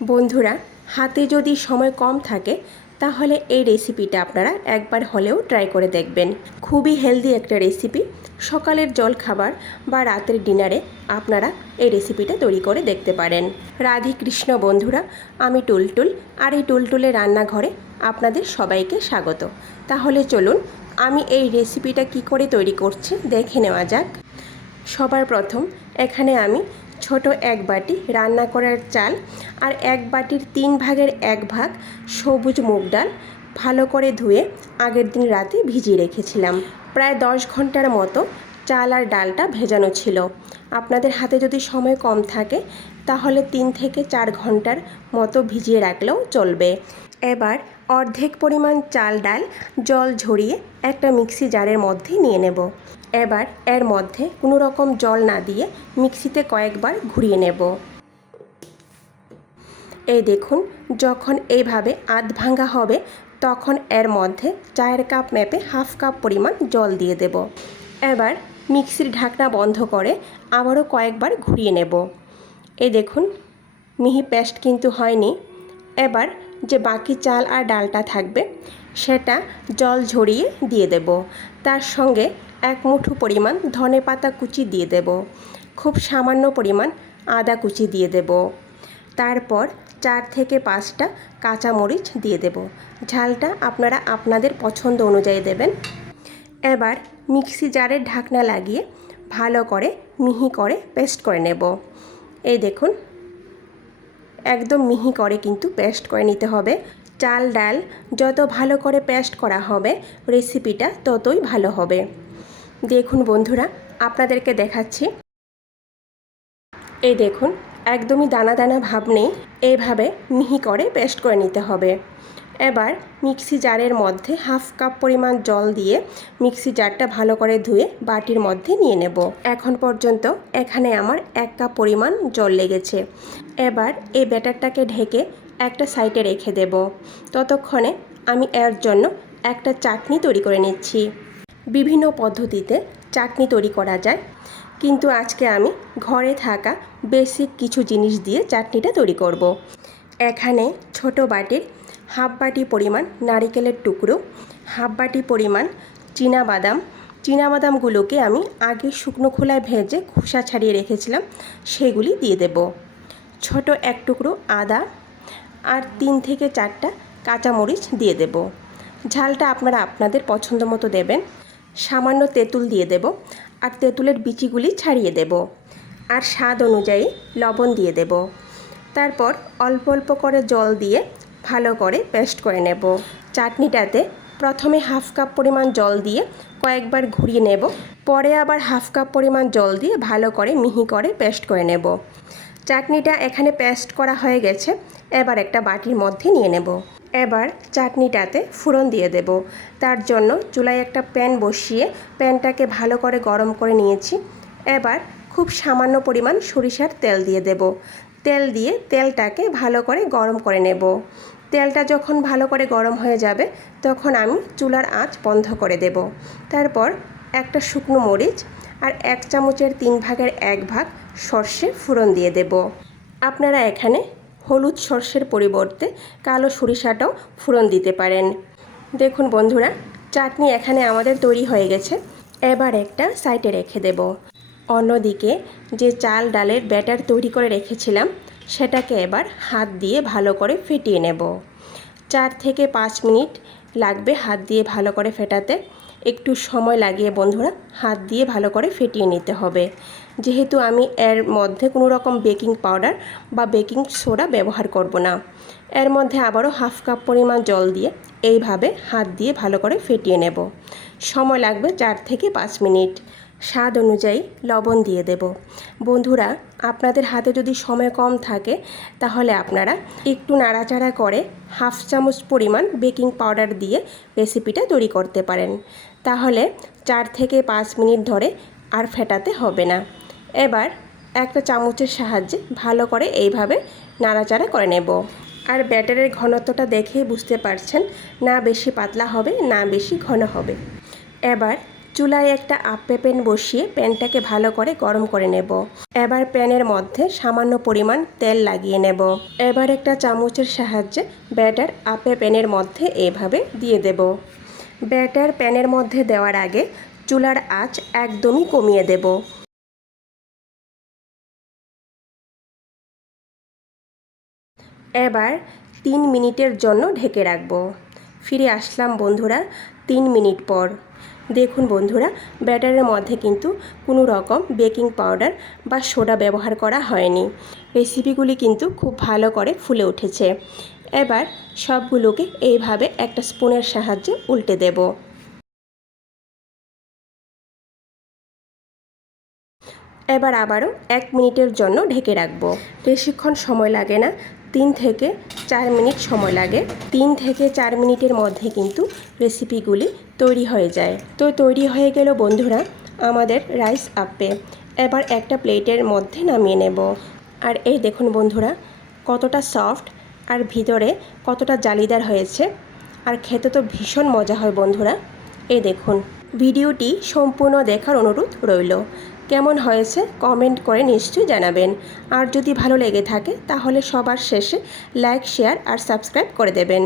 বন্ধুরা, হাতে যদি সময় কম থাকে তাহলে এই রেসিপিটা আপনারা একবার হলেও ট্রাই করে দেখবেন। খুবই হেলদি একটা রেসিপি। সকালের জলখাবার বা রাতের ডিনারে আপনারা এই রেসিপিটা তৈরি করে দেখতে পারেন। রাধে কৃষ্ণ বন্ধুরা, আমি টুলটুল, আর এই টুলটুলের রান্নাঘরে আপনাদের সবাইকে স্বাগত। তাহলে চলুন আমি এই রেসিপিটা কি করে তৈরি করছি দেখে নেওয়া যাক। সবার প্রথম এখানে আমি ছোট এক বাটি রান্না করার চাল আর এক বাটির 3 ভাগের 1 ভাগ সবুজ মুগ ডাল ভালো করে ধুয়ে আগের দিন রাতে ভিজিয়ে রেখেছিলাম। প্রায় 10 ঘন্টার মতো চাল আর ডালটা ভেজানো ছিল। আপনাদের হাতে যদি সময় কম থাকে তাহলে 3 থেকে 4 ঘন্টার মতো ভিজিয়ে রাখলেও চলবে। এবার অর্ধেক পরিমাণ চাল ডাল জল ঝরিয়ে একটা মিক্সি জারের মধ্যে নিয়ে নেব। এবার এর মধ্যে কোনো রকম জল না দিয়ে মিক্সিতে কয়েকবার ঘুরিয়ে নেব। এই দেখুন, যখন এইভাবে আধ ভাঙা হবে তখন এর মধ্যে চায়ের কাপ মেপে হাফ কাপ পরিমাণ জল দিয়ে দেব। এবার মিক্সির ঢাকনা বন্ধ করে আবারও কয়েকবার ঘুরিয়ে নেব। এই দেখুন, মিহি পেস্ট কিন্তু হয়নি। এবার যে বাকি চাল আর ডালটা থাকবে সেটা জল ঝরিয়ে দিয়ে দেব। তার সঙ্গে 1 মুঠো পরিমাণ ধনেপাতা কুচি দিয়ে দেব। খুব সামান্য পরিমাণ আদা কুচি দিয়ে দেব। তারপর 4 থেকে 5টা কাঁচামরিচ দিয়ে দেব। ঝালটা আপনারা আপনাদের পছন্দ অনুযায়ী দেবেন। এবার মিক্সি জারের ঢাকনা লাগিয়ে ভালো করে মিহি করে পেস্ট করে নেব। এই দেখুন, একদম মিহি করে কিন্তু পেস্ট করে নিতে হবে। চাল ডাল যত ভালো করে পেস্ট করা হবে রেসিপিটা ততই ভালো হবে। দেখুন বন্ধুরা, আপনাদেরকে দেখাচ্ছি। এই দেখুন, একদমই দানা দানা ভাব নেই। এইভাবে মিহি করে পেস্ট করে নিতে হবে। এবার মিক্সি জারের মধ্যে হাফ কাপ পরিমাণ জল দিয়ে মিক্সি জারটা ভালো করে ধুয়ে বাটির মধ্যে নিয়ে নেব। এখন পর্যন্ত এখানে আমার 1 কাপ পরিমাণ জল লেগেছে। এবার এই ব্যাটারটাকে ঢেকে একটা সাইডে রেখে দেব। ততক্ষণে আমি এর জন্য একটা চাটনি তৈরি করে নিচ্ছি। বিভিন্ন পদ্ধতিতে চাটনি তৈরি করা যায়, কিন্তু আজকে আমি ঘরে থাকা বেসিক কিছু জিনিস দিয়ে চাটনিটা তৈরি করব। এখানে ছোট বাটির হাফ বাটি পরিমাণ নারিকেলের টুকরো, হাফ বাটি পরিমাণ চীনাবাদামগুলোকে আমি আগে শুকনো খোলায় ভেজে খোসা ছাড়িয়ে রেখেছিলাম, সেগুলি দিয়ে দেব। ছোট এক টুকরো আদা আর 3 থেকে 4টা কাঁচামরিচ দিয়ে দেব। ঝালটা আপনারা আপনাদের পছন্দ মতো দেবেন। সামান্য তেঁতুল দিয়ে দেব আর তেঁতুলের বিচিগুলি ছাড়িয়ে দেব। আর স্বাদ অনুযায়ী লবণ দিয়ে দেব। তারপর অল্প অল্প করে জল দিয়ে ভালো করে পেস্ট করে নেব। চাটনিটাতে প্রথমে হাফ কাপ পরিমাণ জল দিয়ে কয়েকবার ঘুরিয়ে নেব, পরে আবার হাফ কাপ পরিমাণ জল দিয়ে ভালো করে মিহি করে পেস্ট করে নেব। চাটনিটা এখানে পেস্ট করা হয়ে গেছে। এবার একটা বাটির মধ্যে নিয়ে নেব। এবার চাটনিটাতে ফোড়ন দিয়ে দেব। তার জন্য চুলায় একটা প্যান বসিয়ে প্যানটাকে ভালো করে গরম করে নিয়েছি। এবার খুব সামান্য পরিমাণ সরিষার তেল দিয়ে দেব। তেল দিয়ে তেলটাকে ভালো করে গরম করে নেব। তেলটা যখন ভালো করে গরম হয়ে যাবে তখন আমি চুলার আঁচ বন্ধ করে দেব। তারপর একটা শুকনো মরিচ আর 1 চামচের 3 ভাগের 1 ভাগ সর্ষে ফোড়ন দিয়ে দেব। আপনারা এখানে হলুদ সর্ষের পরিবর্তে কালো সরিষাটাও ফোড়ন দিতে পারেন। দেখুন বন্ধুরা, চাটনি এখানে আমাদের তৈরি হয়ে গেছে। এবার একটা সাইডে রেখে দেব। অন্যদিকে যে চাল ডালের ব্যাটার তৈরি করে রেখেছিলাম সেটাকে এবার হাত দিয়ে ভালো করে ফেটিয়ে নেব। 4 থেকে 5 মিনিট লাগবে হাত দিয়ে ভালো করে ফেটাতে। একটু সময় লাগিয়ে বন্ধুরা হাত দিয়ে ভালো করে ফেটিয়ে নিতে হবে, যেহেতু আমি এর মধ্যে কোনো রকম বেকিং পাউডার বা বেকিং সোডা ব্যবহার করব না। এর মধ্যে আবারও হাফ কাপ পরিমাণ জল দিয়ে এইভাবে হাত দিয়ে ভালো করে ফেটিয়ে নেব। সময় লাগবে 4 থেকে 5 মিনিট। স্বাদ অনুযায়ী লবণ দিয়ে দেব। বন্ধুরা, আপনাদের হাতে যদি সময় কম থাকে তাহলে আপনারা একটু নাড়াচাড়া করে হাফ চামচ পরিমাণ বেকিং পাউডার দিয়ে রেসিপিটা তৈরি করতে পারেন। তাহলে 4 থেকে 5 মিনিট ধরে আর ফেটাতে হবে না। এবার একটা চামচের সাহায্যে ভালো করে এইভাবে নাড়াচাড়া করে নেব। আর ব্যাটারের ঘনত্বটা দেখেই বুঝতে পারছেন, না বেশি পাতলা হবে না বেশি ঘন হবে। এবার চুলায় একটা আপ্পে প্যান বসিয়ে প্যানটাকে ভালো করে গরম করে নেব। এবার প্যানের মধ্যে সামান্য পরিমাণ তেল লাগিয়ে নেব। এবার একটা চামচের সাহায্যে ব্যাটার আপ্পে প্যানের মধ্যে এভাবে দিয়ে দেব। ব্যাটার প্যানের মধ্যে দেওয়ার আগে চুলার আঁচ একদমই কমিয়ে দেব। এবার 3 মিনিটের জন্য ঢেকে রাখব। ফিরে আসলাম বন্ধুরা 3 মিনিট পর। দেখুন বন্ধুরা, ব্যাটারের মধ্যে কিন্তু কোনো রকম বেকিং পাউডার বা সোডা ব্যবহার করা হয়নি। রেসিপিগুলি কিন্তু খুব ভালো করে ফুলে উঠেছে। এবার সবগুলোকে এইভাবে একটা স্পুনের সাহায্যে উল্টে দেব। এবার আবারও 1 মিনিটের জন্য ঢেকে রাখব। বেশিক্ষণ সময় লাগে না, 3 থেকে 4 মিনিট সময় লাগে। 3 থেকে 4 মিনিটের মধ্যে কিন্তু রেসিপিগুলি তৈরি হয়ে যায়। তো তৈরি হয়ে গেল বন্ধুরা আমাদের রাইস আপ্পে। এবার একটা প্লেটের মধ্যে নামিয়ে নেব। আর এই দেখুন বন্ধুরা কতটা সফট আর ভিতরে কতটা জালিদার হয়েছে, আর খেতে তো ভীষণ মজা হয় বন্ধুরা। এই দেখুন, ভিডিওটি সম্পূর্ণ দেখার অনুরোধ রইল। কেমন হয়েছে কমেন্ট করে নিশ্চয়ই জানাবেন। আর যদি ভালো লেগে থাকে তাহলে সবার শেষে লাইক, শেয়ার আর সাবস্ক্রাইব করে দেবেন।